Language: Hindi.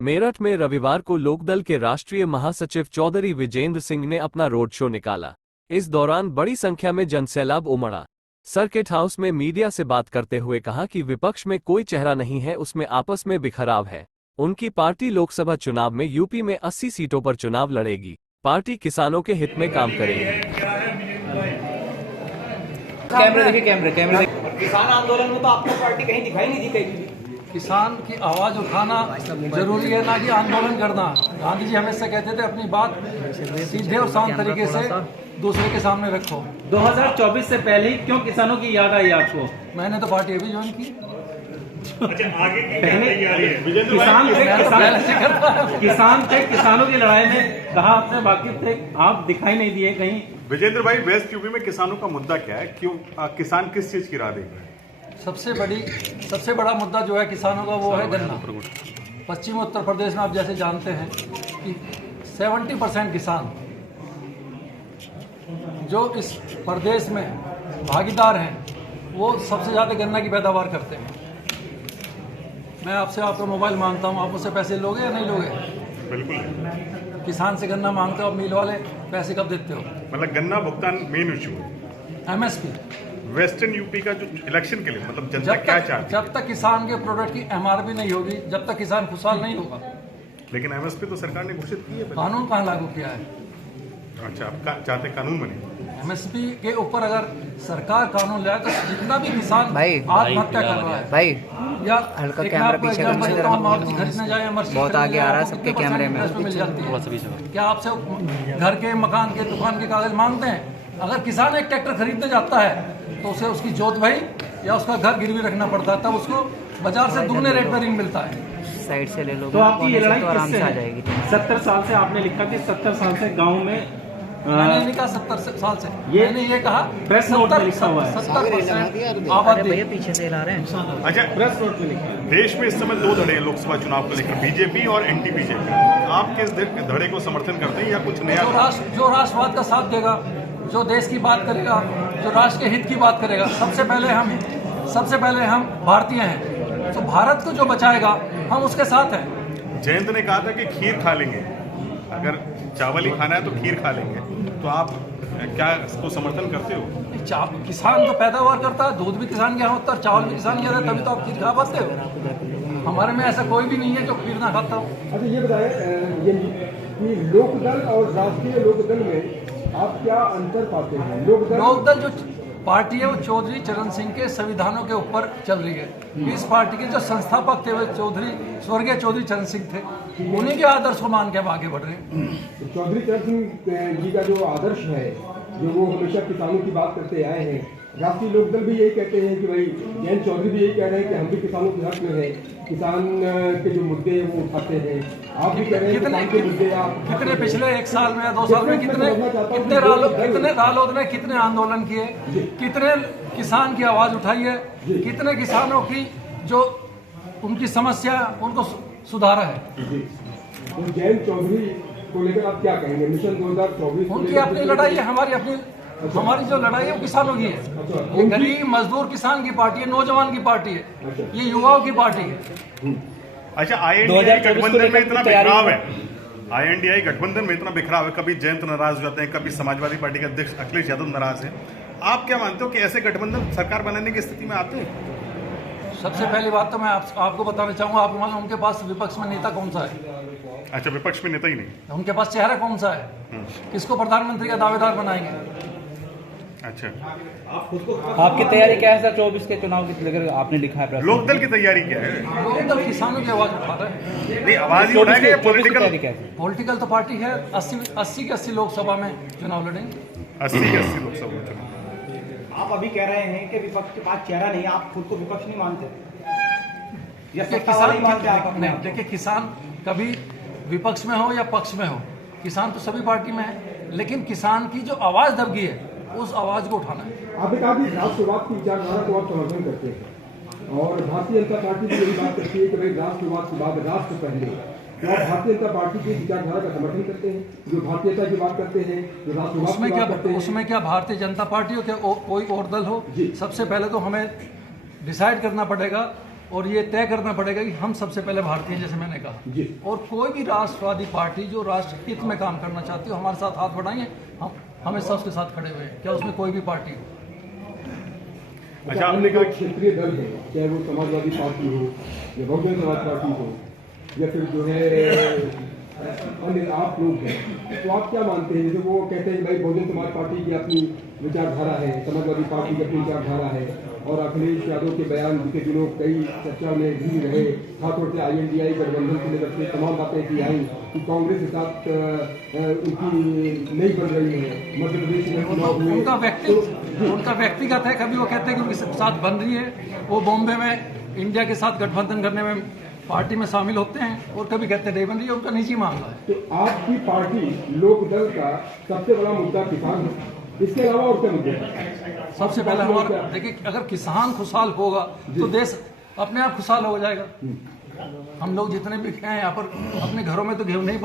मेरठ में रविवार को लोकदल के राष्ट्रीय महासचिव चौधरी विजेंद्र सिंह ने अपना रोड शो निकाला। इस दौरान बड़ी संख्या में जनसैलाब उमड़ा। सर्किट हाउस में मीडिया से बात करते हुए कहा कि विपक्ष में कोई चेहरा नहीं है, उसमें आपस में बिखराव है। उनकी पार्टी लोकसभा चुनाव में यूपी में 80 सीटों पर चुनाव लड़ेगी। पार्टी किसानों के हित में काम करेगी। कैमरे किसान आंदोलन में तो आपको पार्टी कहीं दिखाई नहीं दी कहीं। किसान की आवाज उठाना जरूरी है, ना कि आंदोलन करना। गांधी जी हमेशा कहते थे अपनी बात सीधे और शांत तरीके से दूसरे के सामने रखो। 2024 से पहले ही क्यों किसानों की याद आई आपको? मैंने तो पार्टी अभी ज्वाइन की। किसान थे, किसानों की लड़ाई में कहा आपने वाकिफ थे, आप दिखाई नहीं दिए कहीं। विजेंद्र भाई, वेस्ट यूपी में किसानों का मुद्दा क्या है? क्यों किसान किस चीज की राह देख रहे हैं? सबसे बड़ा मुद्दा जो है किसानों का वो है गन्ना। पश्चिमी उत्तर प्रदेश में आप जैसे जानते हैं कि 70% किसान जो इस प्रदेश में भागीदार हैं वो सबसे ज़्यादा गन्ना की पैदावार करते हैं। मैं आपसे आपका मोबाइल मांगता हूँ, आप मुझसे पैसे लोगे या नहीं लोगे? बिल्कुल। किसान से गन्ना मांगते हो, अब मिल वाले पैसे कब देते हो? मतलब गन्ना भुगतान मेन इशू है। MSP वेस्टर्न यूपी का जो इलेक्शन के लिए मतलब जनता क्या चाहती है? जब तक किसान के प्रोडक्ट की MRP नहीं होगी, जब तक किसान खुशहाल नहीं होगा। लेकिन MSP तो सरकार ने घोषित की है। कानून कहाँ लागू किया है? अच्छा, आप चाहते कानून बने? MSP के ऊपर अगर सरकार कानून लाए तो जितना भी किसान आत्महत्या कर रहा है भाई या हल्का कैमरा पीछे खरीदने जाए, बहुत आगे आ रहा है सबके कैमरे में। मिल जाती है। क्या आपसे घर के, मकान के, दुकान के कागज मांगते हैं? अगर किसान एक ट्रैक्टर खरीदने जाता है तो उसे उसकी जोत भाई या उसका घर गिरवी रखना पड़ता है, तब उसको बाजार से दुगने रेट पर रिंग मिलता है। साइड से ले लो तो आपकी ये लड़ाई तो आराम किससे से आ है? जाएगी। 70 साल से आपने लिखा कि 70 साल से गाँव में मैंने नहीं कहा 70 साल से, मैंने ये कहा प्रेस नोट में लिखा हुआ है 70% आबादी। भैया पीछे से ला रहे हैं। अच्छा, प्रेस नोट में लिखा है। देश में इस समय दो धड़े हैं लोकसभा चुनाव को लेकर, बीजेपी और एंटी बीजेपी। आप किस धड़े को समर्थन करते हैं या कुछ नया? जो राष्ट्रवाद का साथ देगा, जो देश की बात करेगा, जो राष्ट्र के हित की बात करेगा। सबसे पहले हम भारतीय हैं, तो भारत को जो बचाएगा हम उसके साथ हैं। जयंत ने कहा था कि खीर खा लेंगे, अगर चावल ही खाना है तो खीर खा लेंगे, तो आप क्या इसको समर्थन करते हो? किसान जो पैदावार करता है, दूध भी किसान के यहाँ होता है, चावल भी किसान के यहाँ, तभी तो आप खीर खा पाते हो। हमारे में ऐसा कोई भी नहीं है जो खीर ना खाता हो। अच्छा, ये बताएं कि लोकदल और राष्ट्रीय लोकदल में आप क्या अंतर पाते हैं? लोकदल जो पार्टी है वो चौधरी चरण सिंह के संविधानों के ऊपर चल रही है। इस पार्टी के जो संस्थापक थे वो स्वर्गीय चौधरी चरण सिंह थे, उन्हीं के आदर्श को मान के हम आगे बढ़ रहे हैं। चौधरी चरण सिंह जी का जो आदर्श है, जो वो हमेशा किसानों की बात करते आए हैं, राष्ट्रीय लोकदल भी यही कहते हैं कि भाई जयंत चौधरी भी यही कह रहे हैं कि हम भी किसानों के हक में है, किसान के जो मुद्दे हैं वो उठाते हैं। आप भी कह रहे हैं किसान के मुद्दे आप कितने पिछले 1 साल में या 2 साल में कितने रालोद ने कितने आंदोलन किए, कितने किसान की आवाज उठाई है, कितने किसानों की जो उनकी समस्या उनको सुधारा है। तो जयंत चौधरी को लेकर आप क्या कहेंगे? मिशन 2024 उनकी अपनी लड़ाई है, हमारी जो लड़ाई है वो किसानों की है। ये गरीब मजदूर किसान की पार्टी है, नौजवान की पार्टी है, ये युवाओं की पार्टी है। अच्छा, INDI गठबंधन में इतना बिखराव है, INDI गठबंधन में इतना बिखराव है, कभी जयंत नाराज हो जाते हैं, कभी समाजवादी पार्टी के अध्यक्ष अखिलेश यादव नाराज हैं। आप क्या मानते हो कि ऐसे गठबंधन सरकार बनाने की स्थिति में आते हैं? सबसे पहली बात तो मैं आपको बताना चाहूंगा, आपको मालूम उनके पास विपक्ष में नेता कौन सा है? अच्छा, विपक्ष में नेता ही नहीं, उनके पास चेहरा कौन सा है? किसको प्रधानमंत्री का दावेदार बनाएंगे? अच्छा, आपकी तैयारी क्या है सर 24 के चुनाव की लेकर? आपने लिखा है लोकदल की तैयारी क्या है? लोकदल किसानों की आवाज उठा रहे हैं। नहीं, आवाज ही उठाएंगे। पॉलिटिकल तो पार्टी है, 80 के 80 लोकसभा में चुनाव लड़ेंगे। 80 के 80 लोकसभा चुनाव। आप अभी कह रहे हैं कि विपक्ष के पास चेहरा नहीं, आप खुद को विपक्ष नहीं मानते या देखिए, किसान कभी विपक्ष में हो या पक्ष में हो, किसान तो सभी पार्टी में है, लेकिन किसान की जो आवाज दब गई है उस आवाज को उठाना है। आपने कहा कि राष्ट्रवाद की विचारधारा को आप समर्थन करते हैं और भारतीय जनता पार्टी भी यही बात करती है कि भाई राष्ट्रवाद के बाद राष्ट्र पहले। तो आप भारतीय जनता पार्टी की विचारधारा का समर्थन करते हैं, जो भारतीयता की बात करते हैं, जो राष्ट्रवाद की बात करते हैं? उसमें क्या भारतीय जनता पार्टी हो, क्या कोई और दल हो? सबसे पहले तो हमें डिसाइड करना पड़ेगा और ये तय करना पड़ेगा कि हम सबसे पहले भारतीय हैं, जैसे मैंने कहा। जी। और कोई भी राष्ट्रवादी पार्टी जो राष्ट्र हित में काम करना चाहती हो, हमारे साथ हाथ बढ़ाइए, हम हमेशा उसके साथ खड़े हुए हैं, क्या उसमें कोई भी पार्टी हो। अच्छा, अन्य कोई क्षेत्रीय दल है, चाहे वो समाजवादी पार्टी हो या बहुजन समाज पार्टी हो या फिर जो है अन्य आप लोग हैं, तो आप क्या मानते हैं? जैसे वो कहते हैं भाई बहुजन समाज पार्टी की अपनी विचारधारा है, समाजवादी पार्टी की अपनी विचारधारा है, और अखिलेश यादव के बयान बीते दिनों कई चर्चा में भी रहे, खासतौर से INDI गठबंधन की नजर से तमाम बातें की आई कि कांग्रेस के साथ उनकी नहीं बन रही है। मध्य प्रदेश में चुनाव हुए, उनका व्यक्तिगत है। कभी वो कहते हैं कि उनके साथ बन रही है, वो बॉम्बे में इंडिया के साथ गठबंधन करने में पार्टी में शामिल होते हैं, और कभी कहते हैं नहीं बन रही है, उनका निजी मामला है। तो आपकी पार्टी लोकदल का सबसे बड़ा मुद्दा किसान है, इसके अलावा और क्या मुद्दे हैं? सबसे पहले हमारा देखिए, अगर किसान खुशहाल होगा तो देश अपने आप खुशहाल हो जाएगा। हम लोग जितने भी हैं यहाँ पर अपने घरों में तो गेहूं नहीं